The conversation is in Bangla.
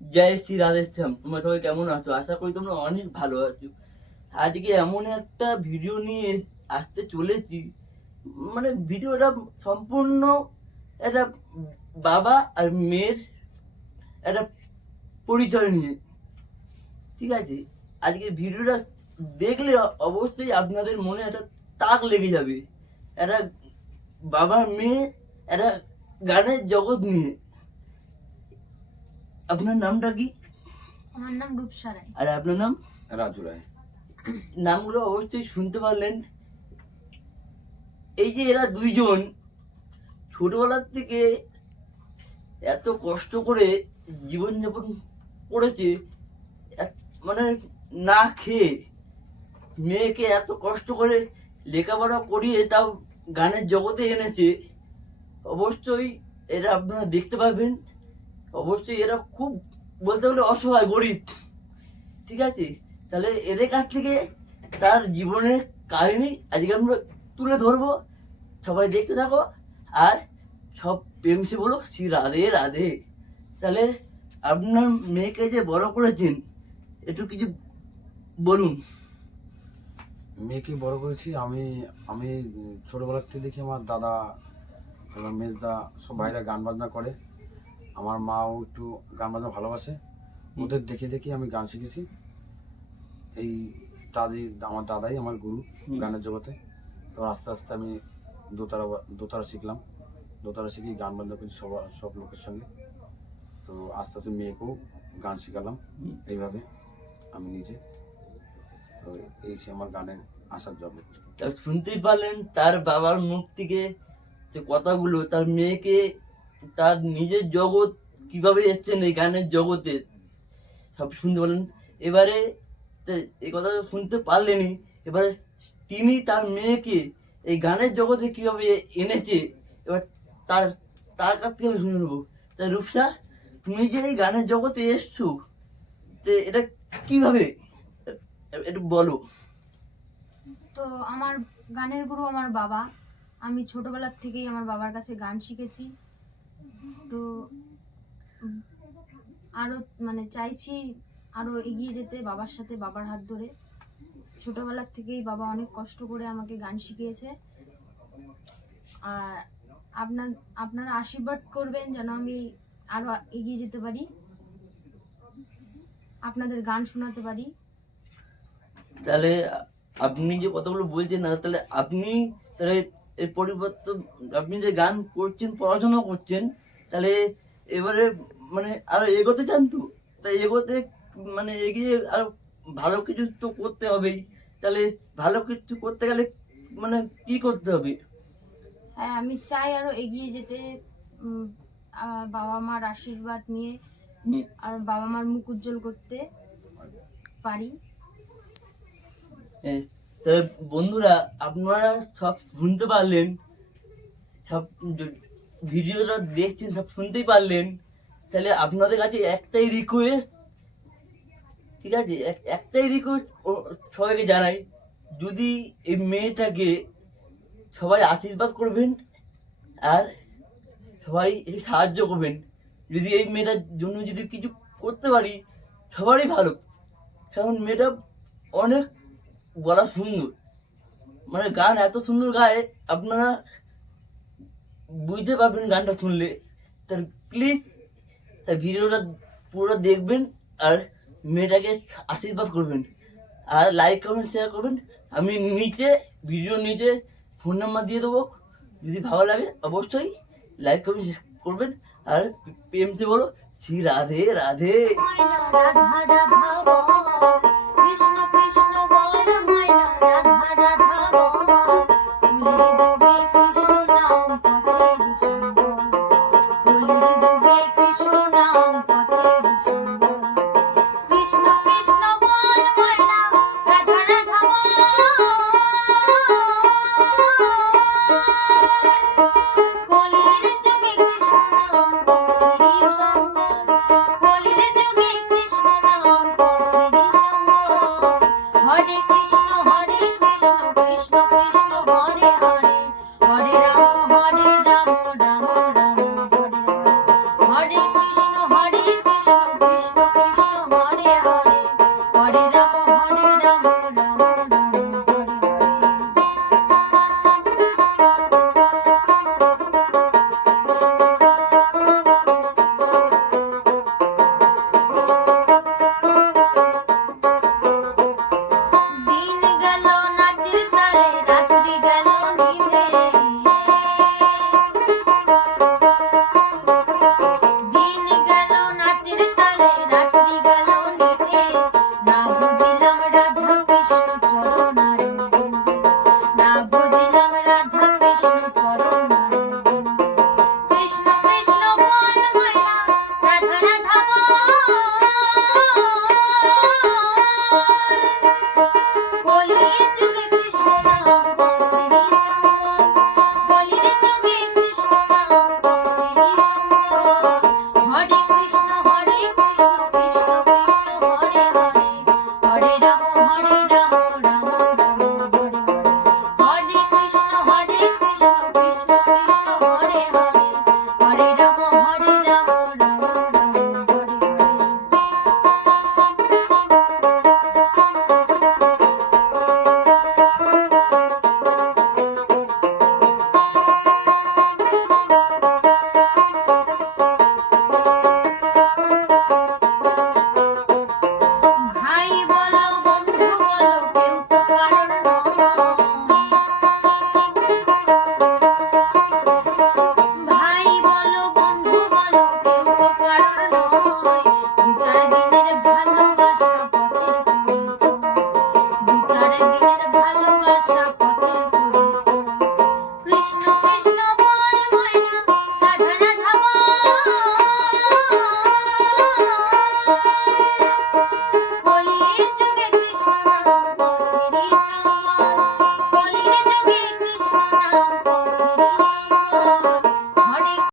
জয় শ্রী রাধেশ্যাম। তোমরা সবাই কেমন আছো? আশা করি তোমরা অনেক ভালো আছো। আজকে এমন একটা ভিডিও নিয়ে আসতে চলেছি। মানে ভিডিওটা সম্পূর্ণ একটা বাবা আর মেয়ের একটা পরিচয় নিয়ে। ঠিক আছে? আজকে ভিডিওটা দেখলে অবশ্যই আপনাদের মনে একটা তাক লেগে যাবে। একটা বাবা, মেয়ে, একটা গানের জগৎ নিয়ে। আপনার নামটা কি? আমার নাম রূপসা রায়। আর আপনার নাম? রাজু রায়। নামগুলো অবশ্যই শুনতে পারলেন। এই যে এরা দুইজন ছোটবেলার থেকে এত কষ্ট করে জীবনযাপন করেছে এক- মানে না খেয়ে মেয়েকে এত কষ্ট করে লেখাপড়া করিয়ে তাও গানের জগতে এনেছে। অবশ্যই এরা আপনারা দেখতে পাবেন অবশ্যই এরা খুব বলতে গেলে অসহায়, গরিব। ঠিক আছে? তাহলে এদের কাছ থেকে তার জীবনের কাহিনী আজকে আমরা তুলে ধরবো। সবাই দেখতে থাকো। আর সব প্রেম সে বলো, শ্রী রাধে রাধে। তাহলে আপনার মেয়েকে যে বড় করেছেন, একটু কিছু বলুন। মেয়েকে বড় করেছি আমি আমি ছোটবেলার থেকে দেখি আমার দাদা মেজদা, সব ভাইরা গান বাজনা করে। আমার মাও একটু গান বাজনা ভালোবাসে। ওদের দেখে দেখে আমি গান শিখেছি। এই দাদি আমার দাদাই আমার গুরু গানের জগতে। তো আস্তে আস্তে আমি দোতারা দোতারা শিখলাম। দোতারা শিখেই গান বাজনা করছি সব সব লোকের সঙ্গে। তো আস্তে আস্তে মেয়েকেও গান শেখালাম এইভাবে আমি নিজে। তো এই সে আমার গানের আসার জগৎ। শুনতেই পারলেন তার বাবার মুখ থেকে যে কথাগুলো তার মেয়েকে তার নিজের জগৎ কীভাবে এসছেন এই গানের জগতে, সব শুনতে পারলেন। এবারে এই কথা শুনতে পারলেনই এবারে তিনি তার মেয়েকে এই গানের জগতে কীভাবে এনেছে, এবার তার তার কাছ থেকে আমি শুনে নেব। তা রূপসা, তুমি যে এই গানের জগতে এসছো, তো এটা কীভাবে, একটু বলো। তো আমার গানের গুরু আমার বাবা। আমি ছোটবেলার থেকেই আমার বাবার কাছে গান শিখেছি। তো উম, আরও মানে চাইছি আরও এগিয়ে যেতে বাবার সাথে বাবার হাত ধরে। ছোটবেলার থেকেই বাবা অনেক কষ্ট করে আমাকে গান শিখিয়েছে। আর আপনার আপনারা আশীর্বাদ করবেন যেন আমি আরও এগিয়ে যেতে পারি আপনাদের গান শোনাতে পারি। তাহলে আপনি যে কথাগুলো বলছেন না তাহলে আপনি তাহলে এর পরিবর্তন আপনি যে গান করছেন পড়াশোনা করছেন তাহলে এবারে মানে আরও এগোতে চান তো? তাই এগোতে মানে এগিয়ে আর ভালো কিছু তো করতে হবেই। তাহলে ভালো কিছু করতে গেলে মানে কি করতে হবে? হ্যাঁ আমি চাই আরও এগিয়ে যেতে আর বাবা মার আশীর্বাদ নিয়ে আর বাবা মার মুখ উজ্জ্বল করতে পারি। হ্যাঁ, তাহলে বন্ধুরা আপনারা সব শুনতে পারলেন সব ভিডিওটা দেখছেন, সব শুনতেই পারলেন। তাহলে আপনাদের কাছে একটাই রিকোয়েস্ট ঠিক আছে? এক- একটাই রিকোয়েস্ট সবাইকে জানাই, যদি এই মেয়েটাকে সবাই আশীর্বাদ করবেন আর সবাই সাহায্য করবেন, যদি এই মেয়েটার জন্য যদি কিছু করতে পারি, সবারই ভালো। কারণ মেয়েটা অনেক গলা সুন্দর। মানে গান এত সুন্দর গায়, আপনারা বুঝতে পারবেন গানটা শুনলে। তার প্লিজ তার ভিডিওটা পুরো দেখবেন আর মেয়েটাকে আশীর্বাদ করবেন। আর লাইক কমেন্ট শেয়ার করবেন। আমি নিচে ভিডিও নিচে ফোন নাম্বার দিয়ে দেবো। যদি ভালো লাগে, অবশ্যই লাইক কমেন্ট করবেন। আর প্রেম সে বলো, শ্রী রাধে। রাধে।